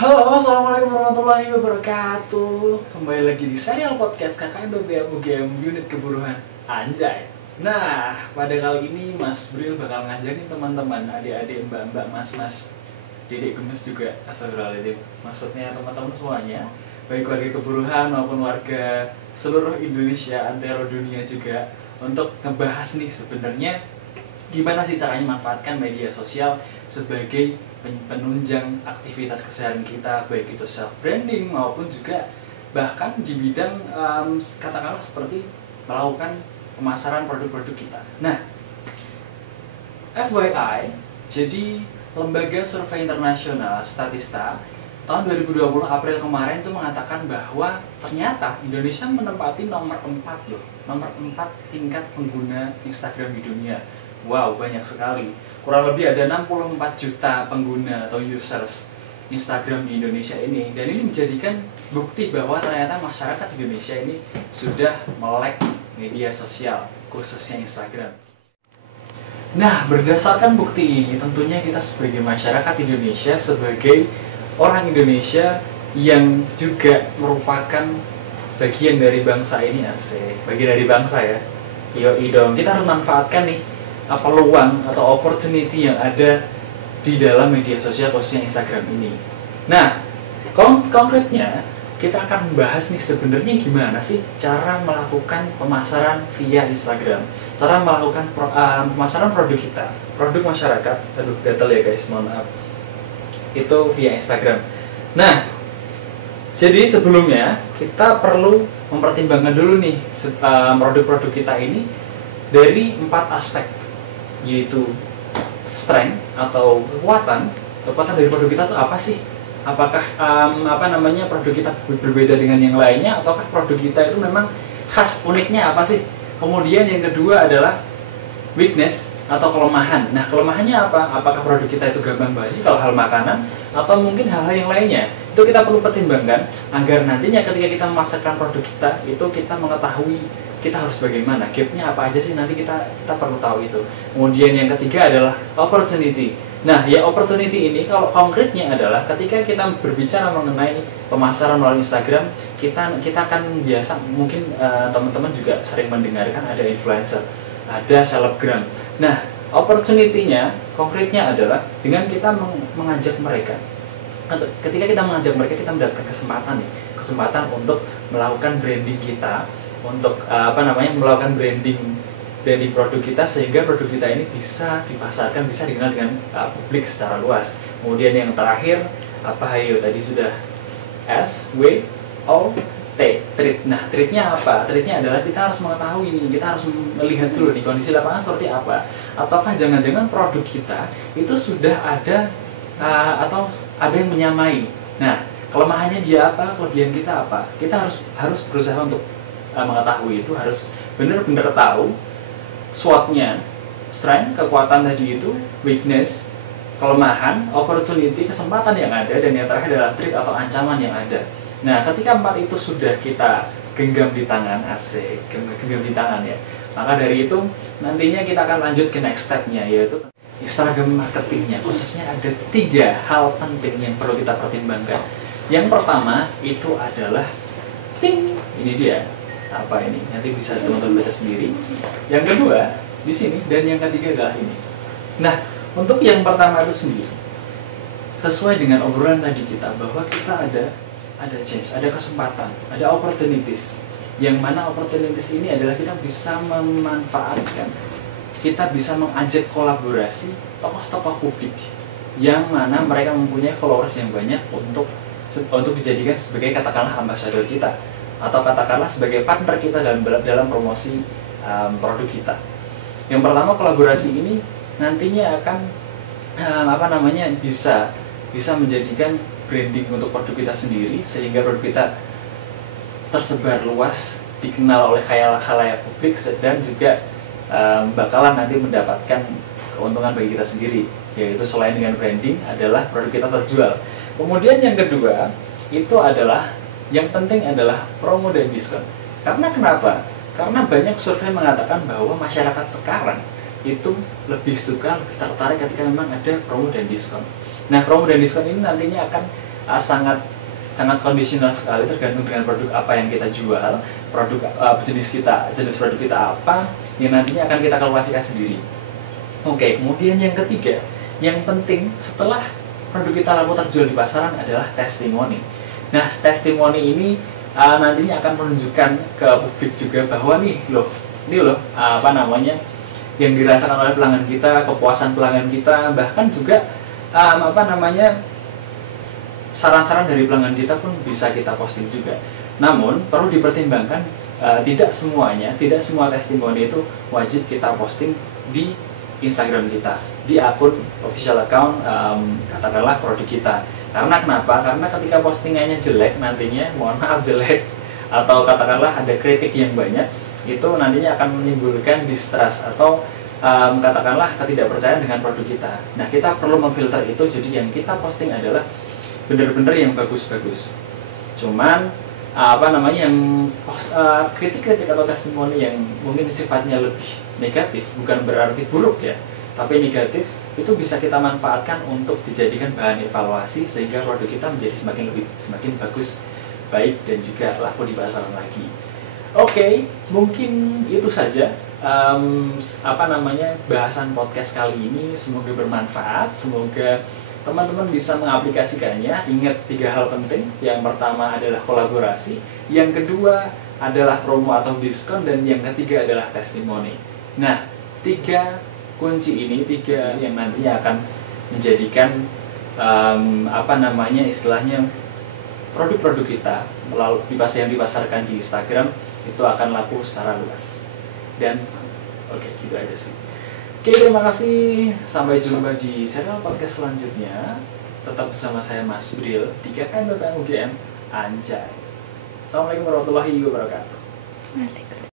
Halo, assalamualaikum warahmatullahi wabarakatuh. Kembali lagi di serial podcast KKN UGM Unit Keburuhan Anjay. Nah, pada kali ini Mas Bril bakal ngajakin teman-teman, adik-adik, mbak-mbak, mas-mas, dedek gemes juga, astagfirullahaladzim. Maksudnya teman-teman semuanya, baik warga Keburuhan maupun warga seluruh Indonesia, antero dunia juga, untuk ngebahas nih sebenarnya gimana sih caranya manfaatkan media sosial sebagai penunjang aktivitas keseharian kita, baik itu self branding maupun juga bahkan di bidang katakanlah seperti melakukan pemasaran produk-produk kita. Nah, FYI, jadi lembaga survei internasional Statista tahun 2020 April kemarin itu mengatakan bahwa ternyata Indonesia menempati nomor 4 loh, nomor 4 tingkat pengguna Instagram di dunia. Wow, banyak sekali. Kurang lebih ada 64 juta pengguna atau users Instagram di Indonesia ini. Dan ini menjadikan bukti bahwa ternyata masyarakat Indonesia ini sudah melek media sosial, khususnya Instagram. Nah, berdasarkan bukti ini, tentunya kita sebagai masyarakat Indonesia, sebagai orang Indonesia yang juga merupakan bagian dari bangsa ini, asik, bagian dari bangsa ya. Yoi dong, kita harus manfaatkan nih peluang atau opportunity yang ada di dalam media sosial khususnya Instagram ini. Nah, konkretnya kita akan membahas nih sebenarnya gimana sih cara melakukan pemasaran via Instagram, cara melakukan pemasaran produk kita, produk masyarakat. Aduh, gatel ya guys, mohon maaf. Itu via Instagram. Nah, jadi sebelumnya kita perlu mempertimbangkan dulu nih produk-produk kita ini dari 4 aspek, yaitu strength atau kekuatan dari produk kita itu apa sih? Apakah produk kita berbeda dengan yang lainnya, ataukah produk kita itu memang khas, uniknya apa sih? Kemudian yang kedua adalah weakness atau kelemahan. Nah, kelemahannya apa? Apakah produk kita itu gampang basi kalau hal makanan, atau mungkin hal-hal yang lainnya? Itu kita perlu pertimbangkan agar nantinya ketika kita memasarkan produk kita itu kita mengetahui kita harus bagaimana, gapnya apa aja sih, nanti kita perlu tahu itu. Kemudian yang ketiga adalah opportunity. Nah, ya opportunity ini kalau konkretnya adalah ketika kita berbicara mengenai pemasaran melalui Instagram, kita akan biasa mungkin teman-teman juga sering mendengarkan ada influencer, ada selebgram. Nah, opportunity-nya konkretnya adalah dengan kita mengajak mereka. Ketika kita mengajak mereka, kita mendapatkan kesempatan untuk melakukan branding kita, untuk melakukan branding produk kita, sehingga produk kita ini bisa dipasarkan, bisa dikenal dengan publik secara luas. Kemudian yang terakhir ayo tadi sudah SWOT, treat. Nah, treatnya apa? Treatnya adalah kita harus mengetahui ini, kita harus melihat dulu nih kondisi lapangan seperti apa, ataukah jangan-jangan produk kita itu sudah ada atau ada yang menyamai. Nah, kelemahannya dia apa, kelebihan kita apa? Kita harus berusaha untuk mengetahui itu, harus benar-benar tahu SWOT-nya, strength, kekuatan tadi itu, weakness, kelemahan, opportunity, kesempatan yang ada, dan yang terakhir adalah threat atau ancaman yang ada. Nah, ketika 4 itu sudah kita genggam di tangan, asik, genggam di tangan ya, maka dari itu nantinya kita akan lanjut ke next step-nya, yaitu Instagram marketingnya. Khususnya ada 3 hal penting yang perlu kita pertimbangkan. Yang pertama itu adalah ini dia. Apa ini? Nanti bisa teman-teman baca sendiri. Yang kedua di sini, dan yang ketiga adalah ini. Nah, untuk yang pertama itu sendiri, sesuai dengan obrolan tadi kita, bahwa kita ada chance, ada kesempatan, ada opportunities. Yang mana opportunities ini adalah kita bisa memanfaatkan, kita bisa mengajak kolaborasi tokoh-tokoh publik yang mana mereka mempunyai followers yang banyak untuk dijadikan sebagai katakanlah ambasador kita, atau katakanlah sebagai partner kita dalam promosi produk kita. Yang pertama, kolaborasi ini nantinya akan bisa menjadikan branding untuk produk kita sendiri, sehingga produk kita tersebar luas, dikenal oleh khalayak publik, dan juga bakalan nanti mendapatkan keuntungan bagi kita sendiri, yaitu selain dengan branding adalah produk kita terjual. Kemudian yang kedua itu adalah, yang penting adalah promo dan diskon. Karena kenapa? Karena banyak survei mengatakan bahwa masyarakat sekarang itu lebih tertarik ketika memang ada promo dan diskon. Nah, promo dan diskon ini nantinya akan sangat kondisional sekali, tergantung dengan produk apa yang kita jual, jenis produk kita apa yang nantinya akan kita kalkulasikan sendiri. Oke, kemudian yang ketiga, yang penting setelah produk kita laku terjual di pasaran adalah testimoni. Nah, testimoni ini nantinya akan menunjukkan ke publik juga bahwa ini loh yang dirasakan oleh pelanggan kita, kepuasan pelanggan kita, bahkan juga saran-saran dari pelanggan kita pun bisa kita posting juga. Namun perlu dipertimbangkan, tidak semua testimoni itu wajib kita posting di Instagram kita, di akun official account katakanlah produk kita. Karena kenapa? Karena ketika postingannya jelek nantinya, jelek atau katakanlah ada kritik yang banyak, itu nantinya akan menimbulkan distrust atau katakanlah ketidakpercayaan dengan produk kita. Nah, kita perlu memfilter itu, jadi yang kita posting adalah benar-benar yang bagus-bagus. Cuman kritik-kritik atau testimoni yang mungkin sifatnya lebih negatif, bukan berarti buruk ya, tapi negatif, itu bisa kita manfaatkan untuk dijadikan bahan evaluasi sehingga produk kita menjadi semakin bagus, baik, dan juga laku di pasaran lagi. Oke, mungkin itu saja bahasan podcast kali ini. Semoga bermanfaat, semoga teman-teman bisa mengaplikasikannya. Ingat 3 hal penting. Yang pertama adalah kolaborasi, yang kedua adalah promo atau diskon, dan yang ketiga adalah testimoni. Nah, 3 kunci ini, 3 yang nantinya akan menjadikan istilahnya produk-produk kita yang dipasarkan di Instagram itu akan laku secara luas. Dan oke, gitu aja sih. Oke, terima kasih. Sampai jumpa di serial podcast selanjutnya. Tetap bersama saya Mas Bril di KPM BPM UGM. Anjay. Assalamualaikum warahmatullahi wabarakatuh.